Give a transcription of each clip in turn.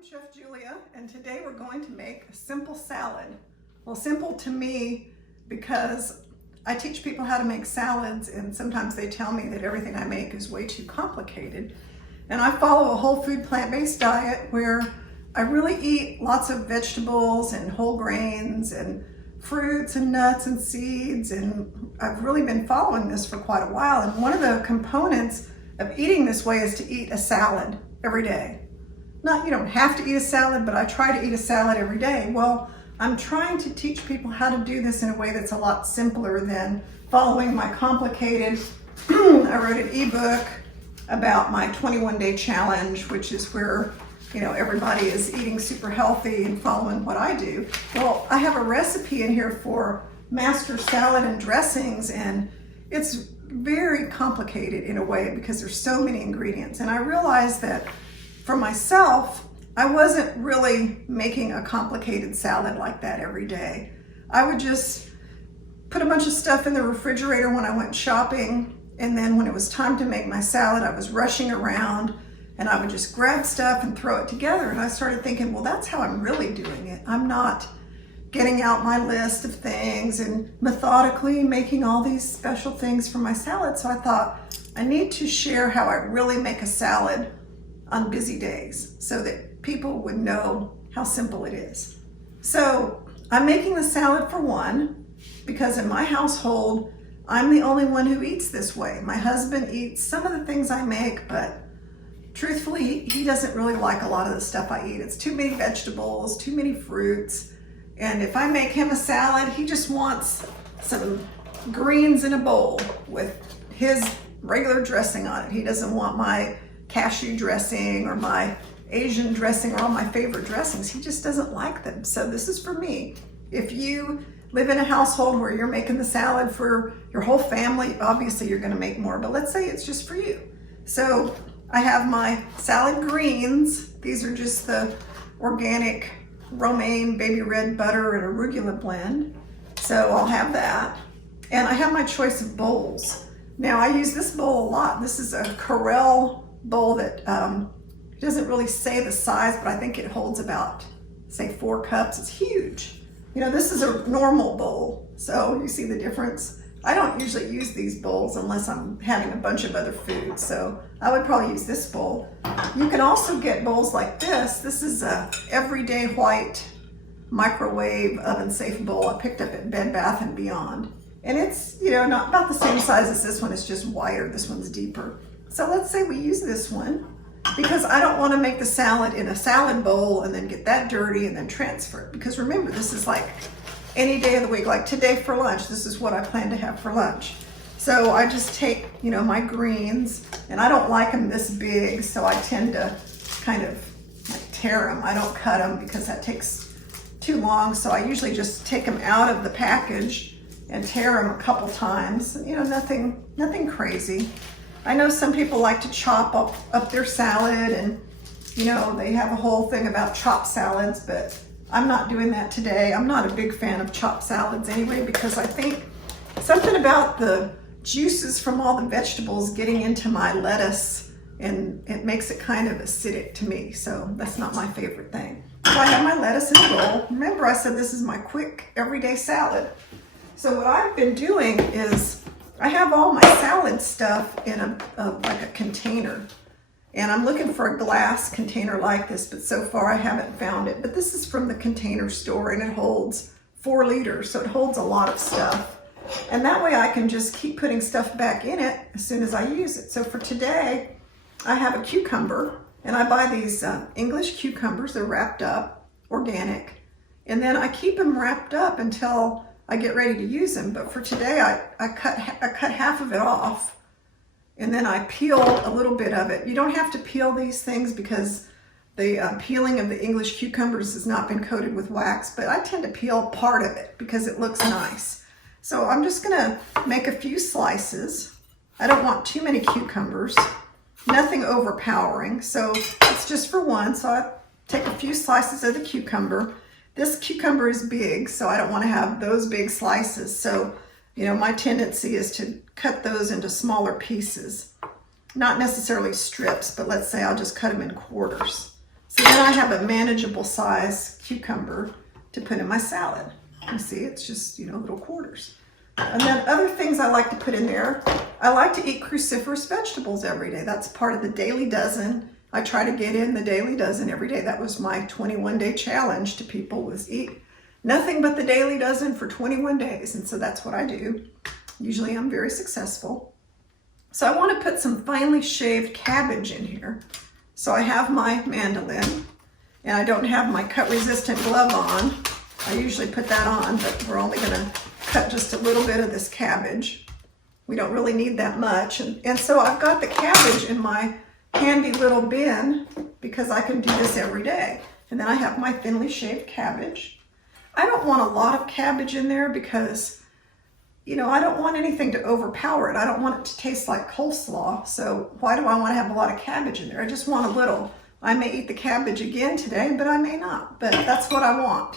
I'm Chef Julia, and today we're going to make a simple salad. Well, simple to me because I teach people how to make salads, and sometimes they tell me that everything I make is way too complicated. And I follow a whole food plant-based diet where I really eat lots of vegetables and whole grains and fruits and nuts and seeds, and I've really been following this for quite a while. And one of the components of eating this way is to eat a salad every day. You don't have to eat a salad, but I try to eat a salad every day. Well, I'm trying to teach people how to do this in a way that's a lot simpler than following my complicated, I wrote an ebook about my 21-day challenge, which is where, everybody is eating super healthy and following what I do. Well, I have a recipe in here for master salad and dressings, and it's very complicated in a way because there's so many ingredients. And I realized that for myself, I wasn't really making a complicated salad like that every day. I would just put a bunch of stuff in the refrigerator when I went shopping, and then when it was time to make my salad, I was rushing around and I would just grab stuff and throw it together. And I started thinking, well, that's how I'm really doing it. I'm not getting out my list of things and methodically making all these special things for my salad. So I thought, I need to share how I really make a salad on busy days so that people would know how simple it is. So I'm making the salad for one because in my household, I'm the only one who eats this way. My husband eats some of the things I make, but truthfully, he doesn't really like a lot of the stuff I eat. It's too many vegetables, too many fruits. And if I make him a salad, he just wants some greens in a bowl with his regular dressing on it. He doesn't want my cashew dressing or my Asian dressing or all my favorite dressings. He just doesn't like them. So this is for me. If you live in a household where you're making the salad for your whole family, obviously you're going to make more, but let's say it's just for you. So I have my salad greens. These are just the organic Romaine baby red butter and arugula blend. So I'll have that. And I have my choice of bowls. Now I use this bowl a lot. This is a Corelle bowl that doesn't really say the size, but I think it holds about, say, 4 cups. It's huge. This is a normal bowl, so you see the difference. I don't usually use these bowls unless I'm having a bunch of other food, so I would probably use this bowl. You can also get bowls like this. This is a everyday white microwave oven safe bowl I picked up at Bed Bath & Beyond. And it's, not about the same size as this one. It's just wider. This one's deeper. So let's say we use this one because I don't want to make the salad in a salad bowl and then get that dirty and then transfer it. Because remember, this is like any day of the week, like today for lunch, this is what I plan to have for lunch. So I just take, my greens, and I don't like them this big, so I tend to kind of like tear them. I don't cut them because that takes too long. So I usually just take them out of the package and tear them a couple times. Nothing crazy. I know some people like to chop up their salad, and they have a whole thing about chopped salads, but I'm not doing that today. I'm not a big fan of chopped salads anyway, because I think something about the juices from all the vegetables getting into my lettuce, and it makes it kind of acidic to me, so that's not my favorite thing. So I have my lettuce in a bowl. Remember, I said this is my quick everyday salad. So what I've been doing is I have all my salad stuff in like a container, and I'm looking for a glass container like this, but so far I haven't found it. But this is from the Container Store, and it holds 4 liters, so it holds a lot of stuff. And that way I can just keep putting stuff back in it as soon as I use it. So for today, I have a cucumber, and I buy these English cucumbers. They're wrapped up, organic, and then I keep them wrapped up until I get ready to use them. But for today, I cut half of it off, and then I peel a little bit of it. You don't have to peel these things because the peeling of the English cucumbers has not been coated with wax, but I tend to peel part of it because it looks nice. So I'm just gonna make a few slices. I don't want too many cucumbers, nothing overpowering, so it's just for one. So I take a few slices of the cucumber. This cucumber is big, so I don't want to have those big slices. So, my tendency is to cut those into smaller pieces. Not necessarily strips, but let's say I'll just cut them in quarters. So then I have a manageable size cucumber to put in my salad. You see, it's just, you know, little quarters. And then other things I like to put in there, I like to eat cruciferous vegetables every day. That's part of the daily dozen. I try to get in the daily dozen every day. That was my 21-day challenge to people, was eat nothing but the daily dozen for 21 days. And so that's what I do. Usually I'm very successful. So I want to put some finely shaved cabbage in here. So I have my mandolin, and I don't have my cut resistant glove on. I usually put that on, but we're only going to cut just a little bit of this cabbage. We don't really need that much. And so I've got the cabbage in my handy little bin because I can do this every day. And then I have my thinly shaved cabbage. I don't want a lot of cabbage in there because, you know, I don't want anything to overpower it. I don't want it to taste like coleslaw. So why do I want to have a lot of cabbage in there? I just want a little. I may eat the cabbage again today, but I may not. But that's what I want.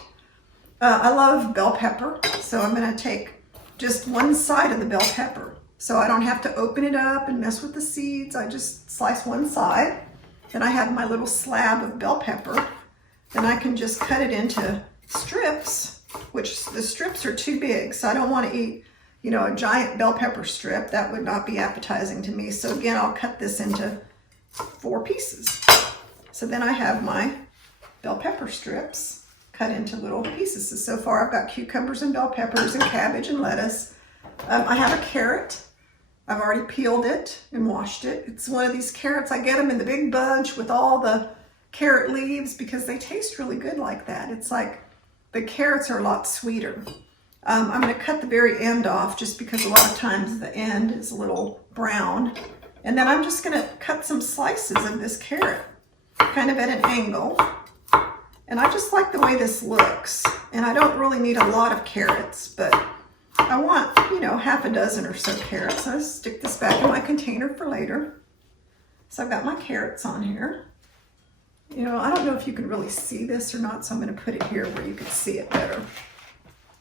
I love bell pepper, so I'm going to take just one side of the bell pepper. So I don't have to open it up and mess with the seeds. I just slice one side. Then I have my little slab of bell pepper. Then I can just cut it into strips, which the strips are too big. So I don't want to eat, you know, a giant bell pepper strip. That would not be appetizing to me. So again, I'll cut this into 4 pieces. So then I have my bell pepper strips cut into little pieces. So far I've got cucumbers and bell peppers and cabbage and lettuce. I have a carrot. I've already peeled it and washed it. It's one of these carrots. I get them in the big bunch with all the carrot leaves because they taste really good like that. It's like the carrots are a lot sweeter. I'm going to cut the very end off just because a lot of times the end is a little brown. And then I'm just going to cut some slices of this carrot, kind of at an angle. And I just like the way this looks. And I don't really need a lot of carrots, but I want, you know, half a dozen or so carrots. I'll stick this back in my container for later. So I've got my carrots on here. You know, I don't know if you can really see this or not, so I'm going to put it here where you can see it better.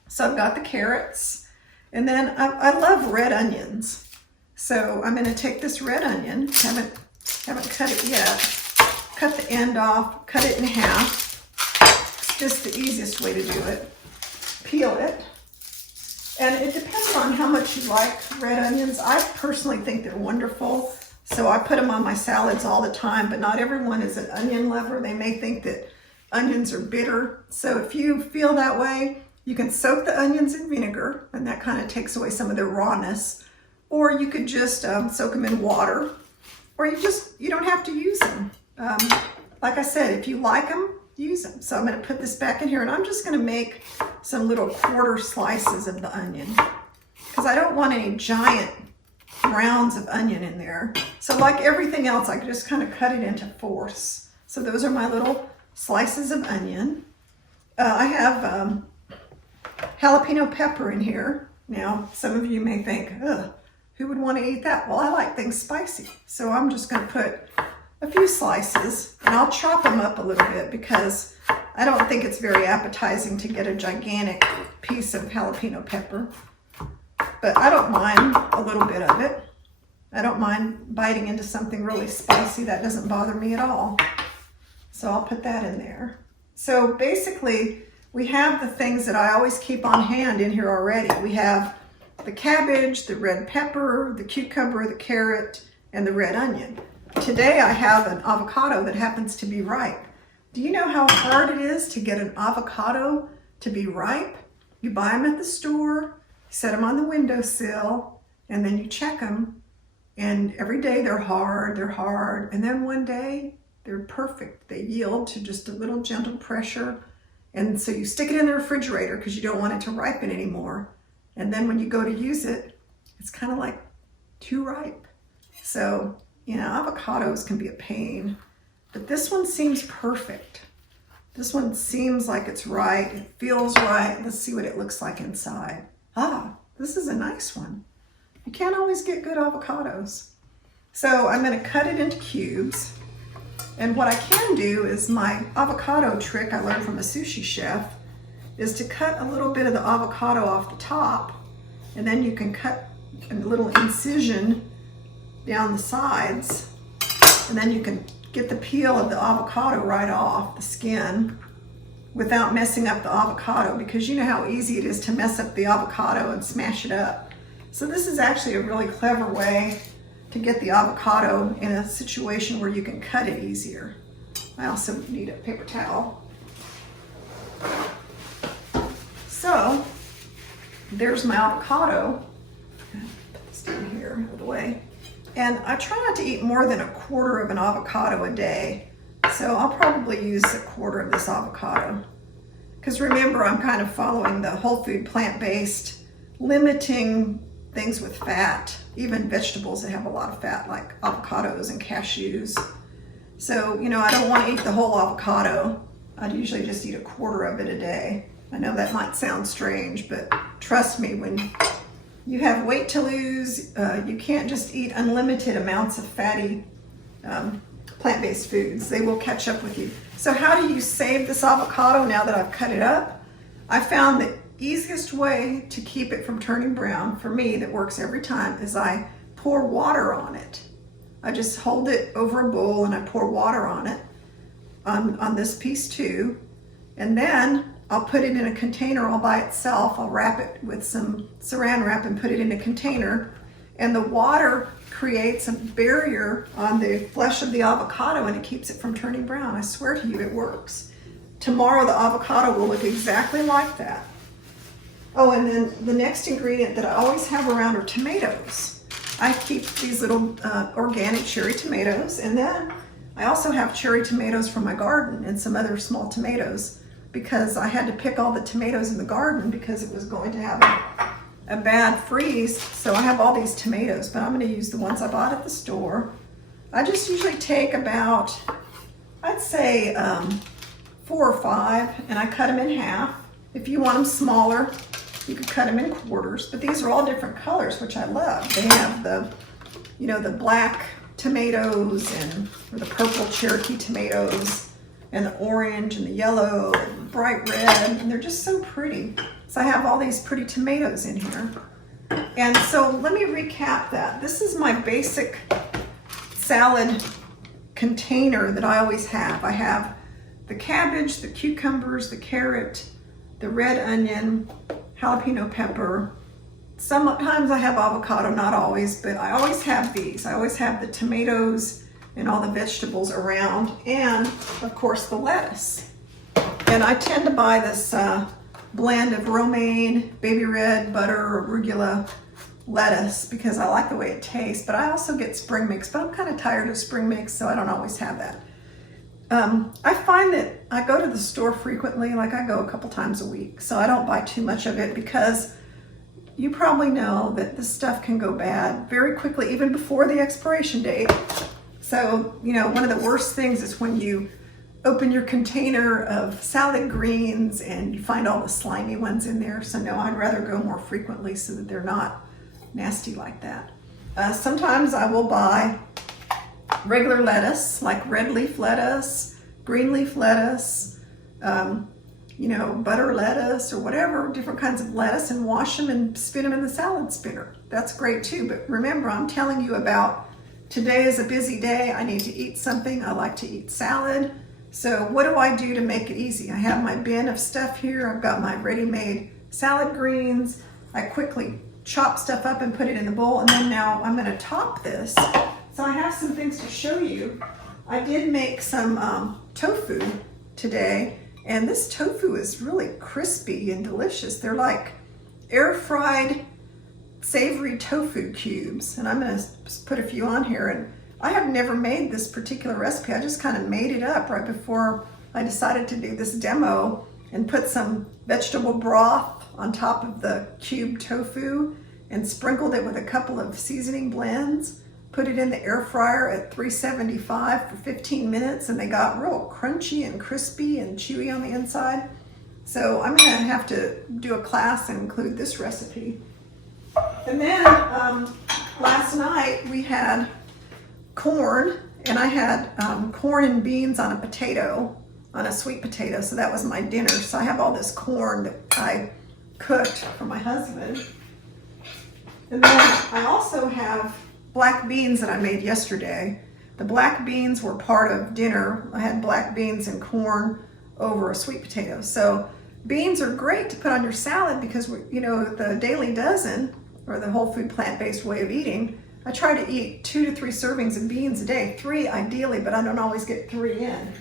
So I've got the carrots, and then I love red onions. So I'm going to take this red onion, haven't cut it yet, cut the end off, cut it in half. It's just the easiest way to do it. Peel it. And it depends on how much you like red onions. I personally think they're wonderful. So I put them on my salads all the time, but not everyone is an onion lover. They may think that onions are bitter. So if you feel that way, you can soak the onions in vinegar, and that kind of takes away some of their rawness. Or you could just soak them in water, or you don't have to use them. Like I said, if you like them, use them. So I'm going to put this back in here, and I'm just going to make some little quarter slices of the onion because I don't want any giant rounds of onion in there. So like everything else, I just kind of cut it into fourths. So those are my little slices of onion. I have jalapeno pepper in here. Now, some of you may think, ugh, who would want to eat that? Well, I like things spicy. So I'm just going to put a few slices, and I'll chop them up a little bit because I don't think it's very appetizing to get a gigantic piece of jalapeno pepper. But I don't mind a little bit of it. I don't mind biting into something really spicy. That doesn't bother me at all. So I'll put that in there. So basically, we have the things that I always keep on hand in here already. We have the cabbage, the red pepper, the cucumber, the carrot, and the red onion. Today I have an avocado that happens to be ripe. Do you know how hard it is to get an avocado to be ripe? You buy them at the store, set them on the windowsill, and then you check them. And every day they're hard, and then one day they're perfect. They yield to just a little gentle pressure. And so you stick it in the refrigerator because you don't want it to ripen anymore. And then when you go to use it, it's kind of like too ripe. So, you know, avocados can be a pain, but this one seems perfect. This one seems like it's right. It feels right. Let's see what it looks like inside. Ah, this is a nice one. You can't always get good avocados. So I'm going to cut it into cubes. And what I can do is my avocado trick I learned from a sushi chef is to cut a little bit of the avocado off the top, and then you can cut a little incision down the sides, and then you can get the peel of the avocado right off the skin without messing up the avocado, because you know how easy it is to mess up the avocado and smash it up. So this is actually a really clever way to get the avocado in a situation where you can cut it easier. I also need a paper towel. So there's my avocado. Put this down here out of the way. And I try not to eat more than 1/4 of an avocado a day. So I'll probably use 1/4 of this avocado. Because remember, I'm kind of following the whole food plant-based, limiting things with fat, even vegetables that have a lot of fat like avocados and cashews. So, you know, I don't want to eat the whole avocado. I'd usually just eat 1/4 of it a day. I know that might sound strange, but trust me, when you have weight to lose, you can't just eat unlimited amounts of fatty plant-based foods. They will catch up with you. So how do you save this avocado now that I've cut it up? I found the easiest way to keep it from turning brown, for me, that works every time, is I pour water on it. I just hold it over a bowl and I pour water on it, on this piece too. And then I'll put it in a container all by itself. I'll wrap it with some saran wrap and put it in a container. And the water creates a barrier on the flesh of the avocado and it keeps it from turning brown. I swear to you, it works. Tomorrow the avocado will look exactly like that. Oh, and then the next ingredient that I always have around are tomatoes. I keep these little organic cherry tomatoes, and then I also have cherry tomatoes from my garden and some other small tomatoes, because I had to pick all the tomatoes in the garden because it was going to have a bad freeze. So I have all these tomatoes, but I'm going to use the ones I bought at the store. I just usually take about, I'd say 4 or 5, and I cut them in half. If you want them smaller, you could cut them in quarters, but these are all different colors, which I love. They have the, you know, the black tomatoes and or the purple Cherokee tomatoes and the orange and the yellow and bright red, and they're just so pretty. So I have all these pretty tomatoes in here. And so let me recap that. This is my basic salad container that I always have. I have the cabbage, the cucumbers, the carrot, the red onion, jalapeno pepper. Sometimes I have avocado, not always, but I always have these. I always have the tomatoes and all the vegetables around, and of course the lettuce. And I tend to buy this blend of romaine, baby red, butter, arugula lettuce because I like the way it tastes, but I also get spring mix, but I'm kind of tired of spring mix, so I don't always have that. I find that I go to the store frequently, like I go a couple times a week, so I don't buy too much of it because you probably know that this stuff can go bad very quickly, even before the expiration date. So, you know, one of the worst things is when you open your container of salad greens and you find all the slimy ones in there. So no, I'd rather go more frequently so that they're not nasty like that. Sometimes I will buy regular lettuce, like red leaf lettuce, green leaf lettuce, you know, butter lettuce or whatever, different kinds of lettuce, and wash them and spin them in the salad spinner. That's great too. But remember, I'm telling you about today is a busy day. I need to eat something. I like to eat salad. So what do I do to make it easy? I have my bin of stuff here. I've got my ready-made salad greens. I quickly chop stuff up and put it in the bowl, and then now I'm going to top this. So I have some things to show you. I did make some tofu today, and this tofu is really crispy and delicious. They're like air-fried savory tofu cubes, and I'm going to put a few on here. And I have never made this particular recipe. I just kind of made it up right before I decided to do this demo, and put some vegetable broth on top of the cube tofu and sprinkled it with a couple of seasoning blends. Put it in the air fryer at 375 for 15 minutes, and they got real crunchy and crispy and chewy on the inside. So I'm gonna have to do a class and include this recipe. And then last night we had corn, and I had corn and beans on a potato, on a sweet potato, so that was my dinner. So I have all this corn that I cooked for my husband. And then I also have black beans that I made yesterday. The black beans were part of dinner. I had black beans and corn over a sweet potato. So beans are great to put on your salad because, you know, the Daily Dozen, or the whole food plant-based way of eating, I try to eat 2 to 3 servings of beans a day, 3 ideally, but I don't always get 3 in.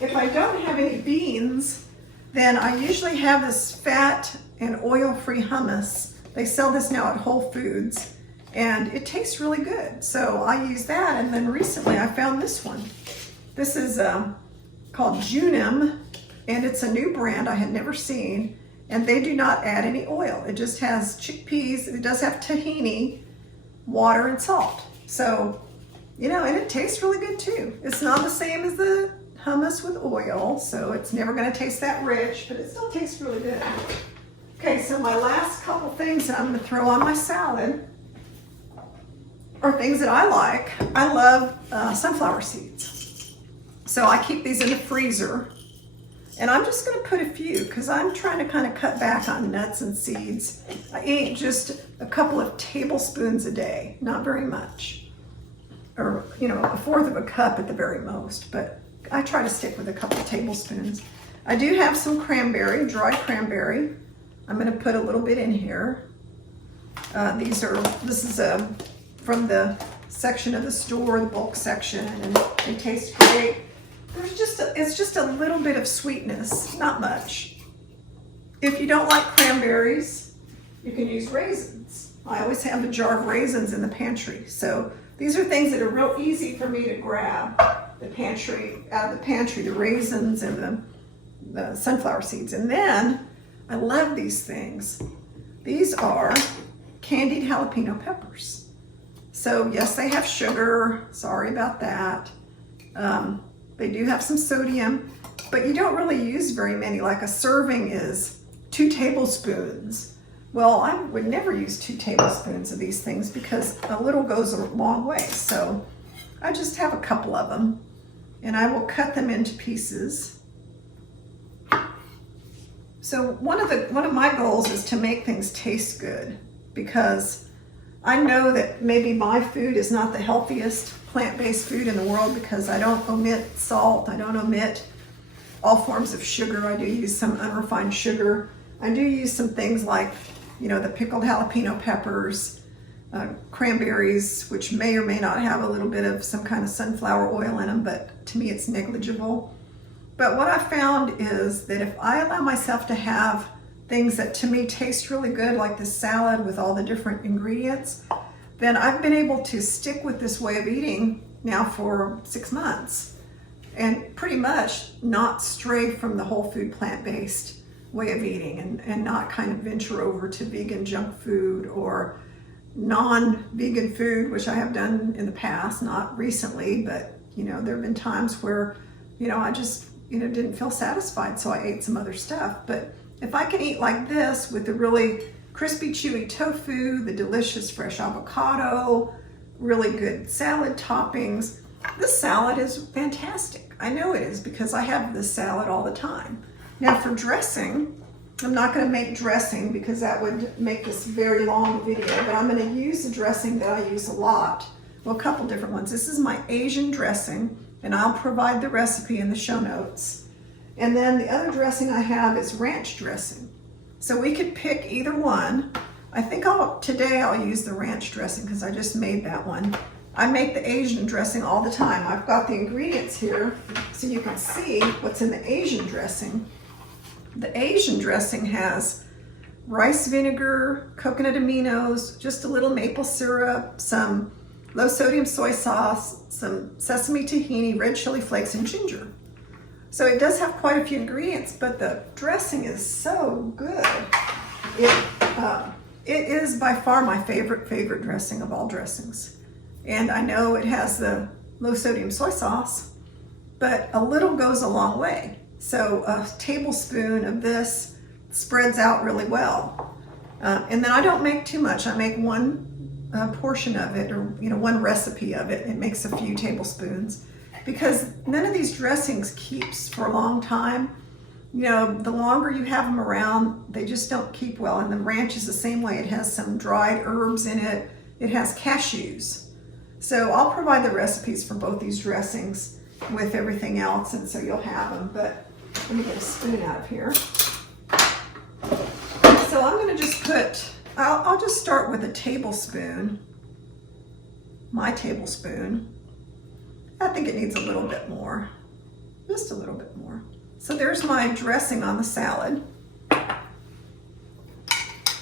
If I don't have any beans, then I usually have this fat and oil-free hummus. They sell this now at Whole Foods, and it tastes really good. So I use that, and then recently I found this one. This is called Junim, and it's a new brand I had never seen, and they do not add any oil. It just has chickpeas. It does have tahini, water, and salt. So, you know, and it tastes really good too. It's not the same as the hummus with oil, so it's never gonna taste that rich, but it still tastes really good. Okay, so my last couple things that I'm gonna throw on my salad are things that I like. I love sunflower seeds. So I keep these in the freezer, and I'm just gonna put a few because I'm trying to kind of cut back on nuts and seeds. I eat just a couple of tablespoons a day, not very much. Or, you know, 1/4 of a cup at the very most, but I try to stick with a couple of tablespoons. I do have some cranberry, dried cranberry. I'm gonna put a little bit in here. This is from the section of the store, the bulk section, and they taste great. It's just a little bit of sweetness, not much. If you don't like cranberries, you can use raisins. I always have a jar of raisins in the pantry. So these are things that are real easy for me to grab out of the pantry, the raisins and the sunflower seeds. And then I love these things. These are candied jalapeno peppers. So yes, they have sugar. Sorry about that. They do have some sodium, but you don't really use very many. Like a serving is 2 tablespoons. Well, I would never use 2 tablespoons of these things because a little goes a long way. So I just have a couple of them, and I will cut them into pieces. So one of my goals is to make things taste good, because I know that maybe my food is not the healthiest plant-based food in the world because I don't omit salt, I don't omit all forms of sugar. I do use some unrefined sugar. I do use some things like, you know, the pickled jalapeno peppers, cranberries, which may or may not have a little bit of some kind of sunflower oil in them, but to me it's negligible. But what I found is that if I allow myself to have things that to me taste really good, like this salad with all the different ingredients, then I've been able to stick with this way of eating now for 6 months and pretty much not stray from the whole food plant-based way of eating, and not kind of venture over to vegan junk food or non-vegan food, which I have done in the past, not recently, but you know, there have been times where, you know, I just, you know, didn't feel satisfied, so I ate some other stuff. But if I can eat like this with the really crispy, chewy tofu, the delicious fresh avocado, really good salad toppings, this salad is fantastic. I know it is because I have this salad all the time. Now for dressing, I'm not going to make dressing because that would make this a very long video, but I'm going to use the dressing that I use a lot. Well, a couple different ones. This is my Asian dressing, and I'll provide the recipe in the show notes. And then the other dressing I have is ranch dressing. So we could pick either one. I think today I'll use the ranch dressing because I just made that one. I make the Asian dressing all the time. I've got the ingredients here so you can see what's in the Asian dressing. The Asian dressing has rice vinegar, coconut aminos, just a little maple syrup, some low sodium soy sauce, some sesame tahini, red chili flakes, and ginger. So it does have quite a few ingredients, but the dressing is so good. It is by far my favorite dressing of all dressings. And I know it has the low sodium soy sauce, but a little goes a long way. So a tablespoon of this spreads out really well. And then I don't make too much. I make one portion of it, or you know, one recipe of it. It makes a few tablespoons because none of these dressings keeps for a long time. You know, the longer you have them around, they just don't keep well. And the ranch is the same way. It has some dried herbs in it. It has cashews. So I'll provide the recipes for both these dressings with everything else, and so you'll have them. But let me get a spoon out of here. So I'm going to just put, I'll just start with a tablespoon, my tablespoon. I think it needs a little bit more, just a little bit more. So there's my dressing on the salad.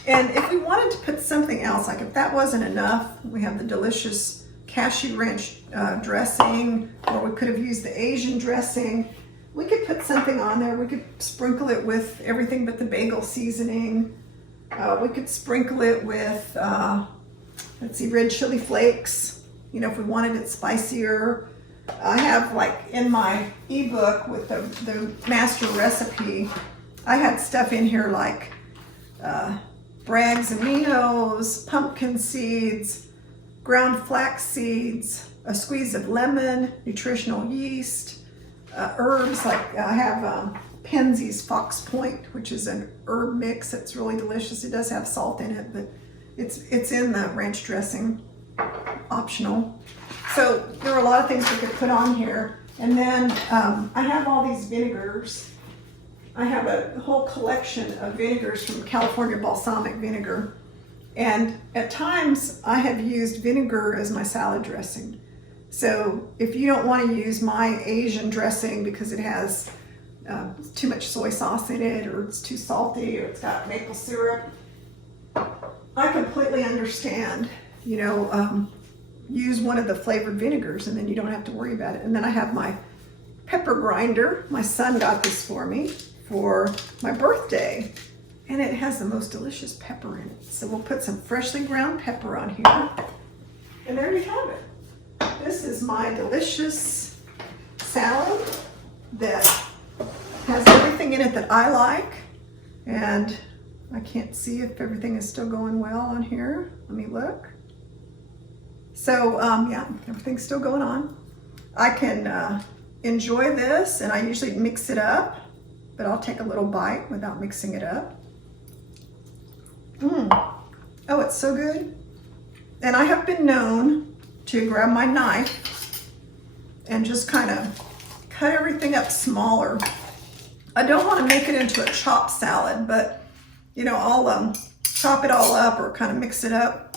And if we wanted to put something else, like if that wasn't enough, we have the delicious cashew ranch dressing, or we could have used the Asian dressing. We could put something on there. We could sprinkle it with everything but the bagel seasoning. We could sprinkle it with, let's see, red chili flakes, you know, if we wanted it spicier. I have, like, in my ebook with the master recipe, I had stuff in here like Bragg's aminos, pumpkin seeds, ground flax seeds, a squeeze of lemon, nutritional yeast, herbs, like I have Penzeys Fox Point, which is an herb mix that's really delicious. It does have salt in it, but it's in the ranch dressing, optional. So there are a lot of things we could put on here. And then I have all these vinegars. I have a whole collection of vinegars from California balsamic vinegar. And at times I have used vinegar as my salad dressing. So if you don't want to use my Asian dressing because it has too much soy sauce in it, or it's too salty, or it's got maple syrup, I completely understand. You know, use one of the flavored vinegars and then you don't have to worry about it. And then I have my pepper grinder. My son got this for me for my birthday, and it has the most delicious pepper in it. So we'll put some freshly ground pepper on here, and there you have it. This is my delicious salad that has everything in it that I like, and I can't see if everything is still going well on here. Let me look. So yeah, everything's still going on. I can enjoy this, and I usually mix it up, but I'll take a little bite without mixing it up. Oh, it's so good. And I have been known to grab my knife and just kind of cut everything up smaller. I don't want to make it into a chopped salad, but you know, I'll chop it all up or kind of mix it up.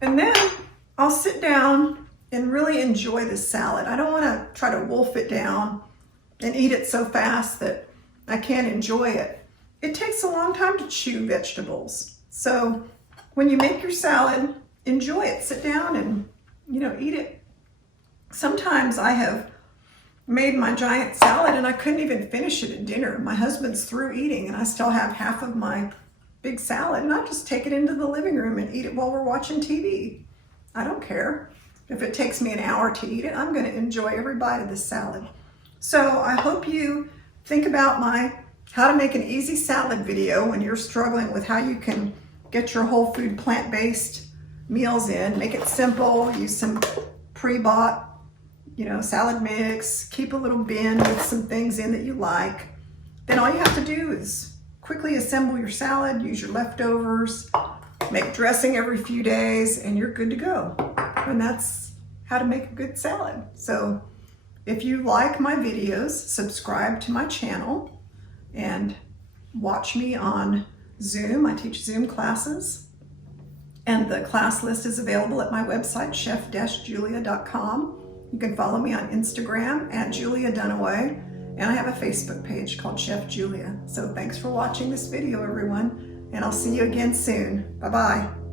And then I'll sit down and really enjoy this salad. I don't want to try to wolf it down and eat it so fast that I can't enjoy it. It takes a long time to chew vegetables. So when you make your salad, enjoy it. Sit down and, you know, eat it. Sometimes I have made my giant salad and I couldn't even finish it at dinner. My husband's through eating and I still have half of my big salad, and I just take it into the living room and eat it while we're watching TV. I don't care. If it takes me an hour to eat it, I'm going to enjoy every bite of this salad. So I hope you think about my how to make an easy salad video when you're struggling with how you can get your whole food plant-based meals in. Make it simple. Use some pre-bought, you know, salad mix. Keep a little bin with some things in that you like. Then all you have to do is quickly assemble your salad, use your leftovers, make dressing every few days, and you're good to go. And that's how to make a good salad. So if you like my videos, subscribe to my channel and watch me on Zoom. I teach Zoom classes, and the class list is available at my website, chef-julia.com. You can follow me on Instagram at Julia Dunaway, and I have a Facebook page called Chef Julia. So thanks for watching this video, everyone, and I'll see you again soon. Bye-bye.